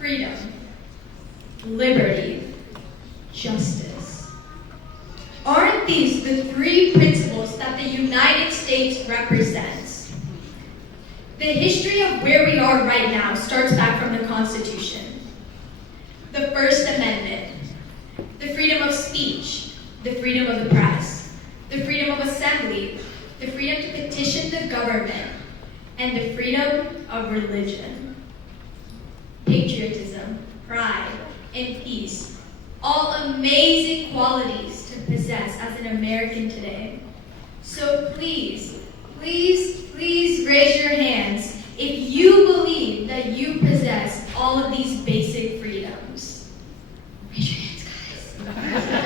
freedom, liberty, justice. Aren't these the three principles that the United States represents? The history of where we are right now starts back from the Constitution. The First Amendment, the freedom of speech, the freedom of the press, the freedom of assembly, the freedom to petition the government, and the freedom of religion. Patriotism, pride, and peace, all amazing qualities to possess as an American today. So please, please, please raise your hands if you believe that you possess all of these basic freedoms. Raise your hands, guys.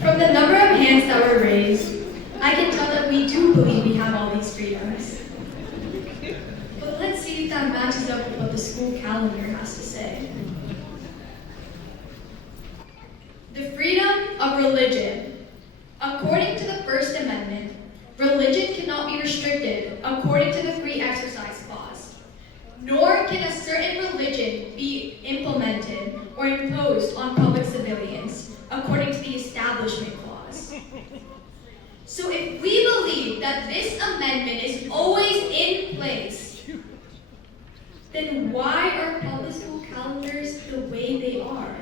From the number of hands that were raised, I can tell that we do believe we have all these freedoms. But let's see if that matches up with what the school calendar has to say. The freedom of religion. According to the First Amendment, religion cannot be restricted according to the Free Exercise Clause, nor can a certain religion be implemented or imposed on public civilians according to the Establishment Clause. So if we believe that this amendment is always in place, then why are public school calendars the way they are?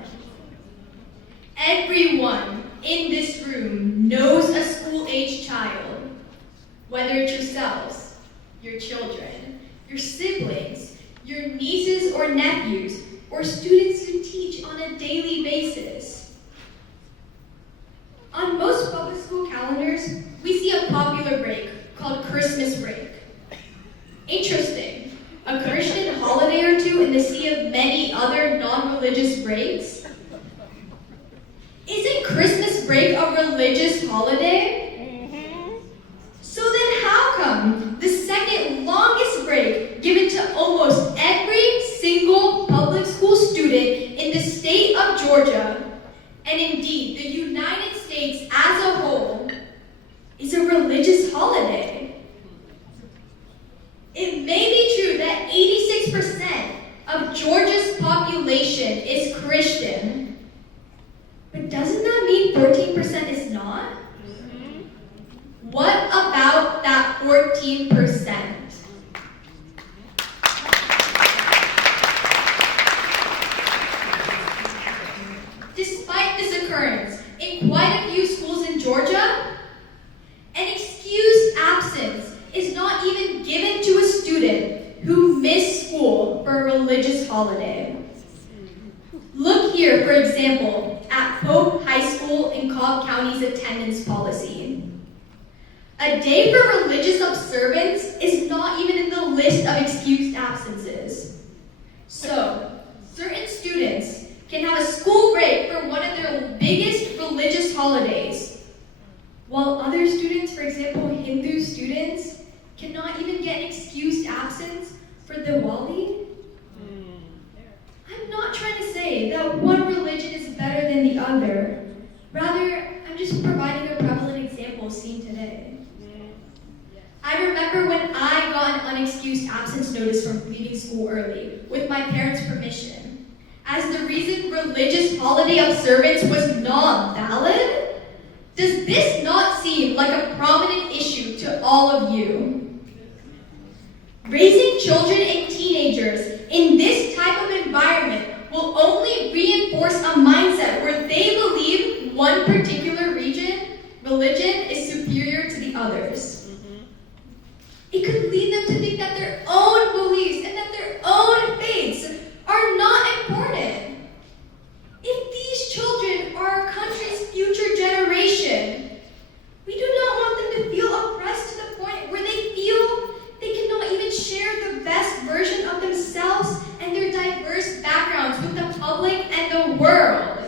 Everyone in this room knows a school-age child, whether it's yourselves, your children, your siblings, your nieces or nephews, or students who teach on a daily basis. On most public school calendars, we see a popular break called Christmas break. Interesting, a Christian holiday or two in the sea of many other non-religious breaks? Isn't Christmas break a religious holiday? So then how come the second longest break given to almost every single public school student in the state of Georgia, and indeed the United States as a whole, is a religious holiday? It may be true that 86% of Georgia's population is Christian, but doesn't that mean 14% is not? What about that 14%? Despite this occurrence in quite a few schools in Georgia, an excused absence is not even given to a student who missed school for a religious holiday. Look here, for example, at Pope High School in Cobb County's attendance policy. A day for religious observance is not even in the list of excused absences. So, certain students can have a school break for one of their biggest religious holidays, while other students, for example, Hindu students, cannot even get an excused absence for Diwali. I'm not trying to say that one religion is better than the other. Rather, I'm just providing a prevalent example seen today. I remember when I got an unexcused absence notice from leaving school early, with my parents' permission, as the reason religious holiday observance was not valid. Does this not seem like a prominent issue to all of you? Raising children and teenagers in this type of environment will only reinforce a mindset where they believe one particular religion is superior to the others. It could lead them to think that their own beliefs and that their own faiths are not important. If these children are our country's future generation, we do not want them to feel oppressed to the point where they feel they cannot even share the best version of themselves and their diverse backgrounds with the public and the world.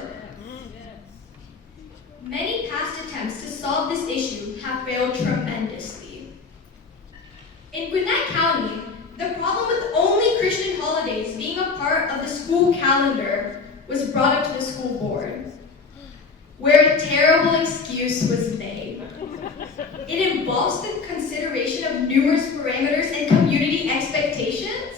Many past attempts to solve this issue have failed tremendously. In Gwinnett County, the problem with only Christian holidays being a part of the school calendar was brought up to the school board, where a terrible excuse was made. It involves the consideration of numerous parameters and community expectations.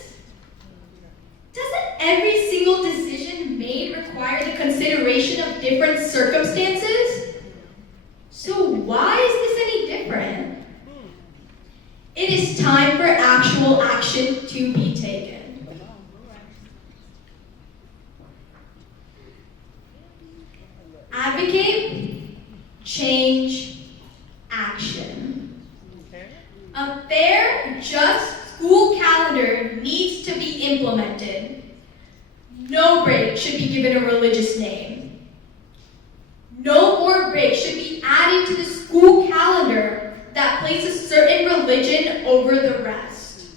special action to be taken. Advocate, change, action. A fair, just school calendar needs to be implemented. No break should be given a religious name. No more breaks should be added to the school calendar that places certain religion over the rest.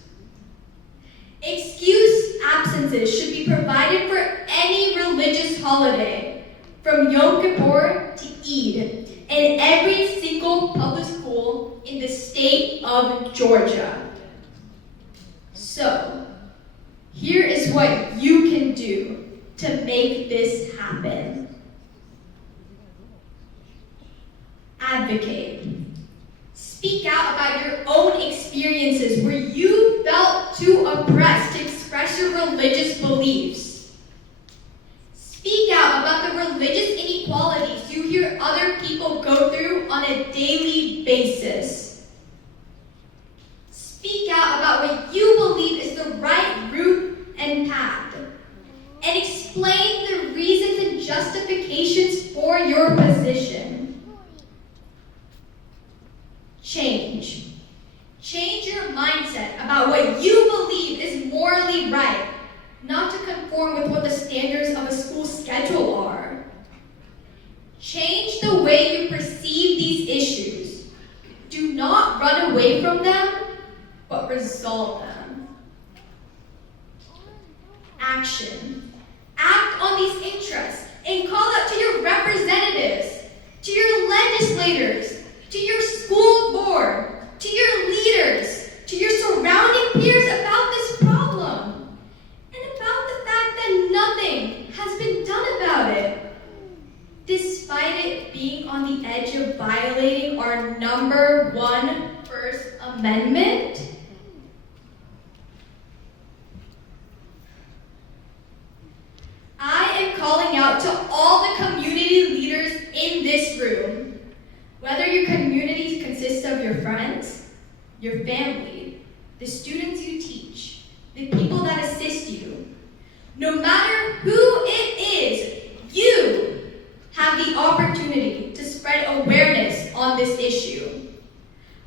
Excuse absences should be provided for any religious holiday, from Yom Kippur to Eid, in every single public school in the state of Georgia. So, here is what you can do to make this happen. Advocate. Speak out about your own experiences where you felt too oppressed to express your religious beliefs. Speak out about the religious inequalities you hear other people go through on a daily basis. Speak out about what you believe is the right route and path, and explain the reasons and justifications for your position. Change. Change your mindset about what you believe is morally right, not to conform with what the standards of a school schedule are. Change the way you perceive these issues. Do not run away from them, but resolve them. Action. Act on these interests and call out to your representatives, to your legislators, to your school board, to your leaders, to your surrounding peers about this problem, and about the fact that nothing has been done about it, despite it being on the edge of violating our number one First Amendment. I am calling out to all the community leaders in this room. Whether your community consists of your friends, your family, the students you teach, the people that assist you, no matter who it is, you have the opportunity to spread awareness on this issue.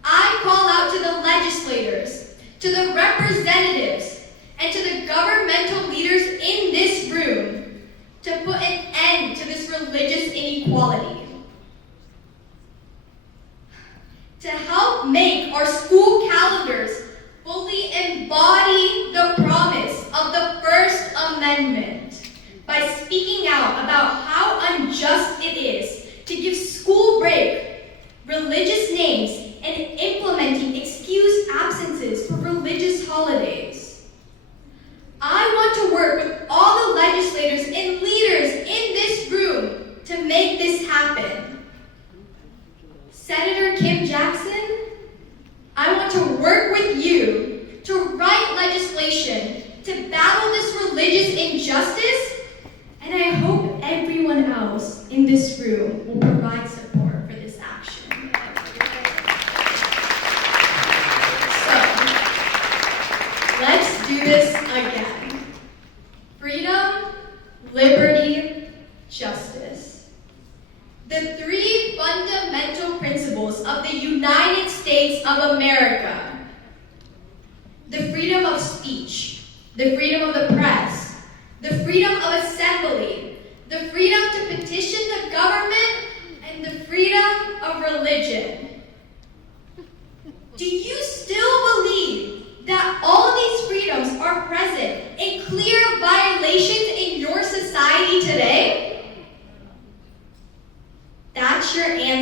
I call out to the legislators, to the representatives, and to the governmental leaders in this room to put an end to this religious inequality. To help make our school calendars fully embody the promise of the First Amendment by speaking out about how unjust it is to give school break, religious names, and implementing excused absences for religious holidays. I want to work with all the legislators and leaders in this room to make this happen. Senator Kim Jackson, I want to work with you to write legislation to battle this religious injustice, and I hope everyone else in this room will provide support for this action. So, let's do this again. Freedom, liberty, justice. The three fundamental principles of the United States of America: the freedom of speech, the freedom of the press, the freedom of assembly, the freedom to petition the government, and the freedom of religion. Do you still believe that all these freedoms are present in clear violations in your society today? That's your answer.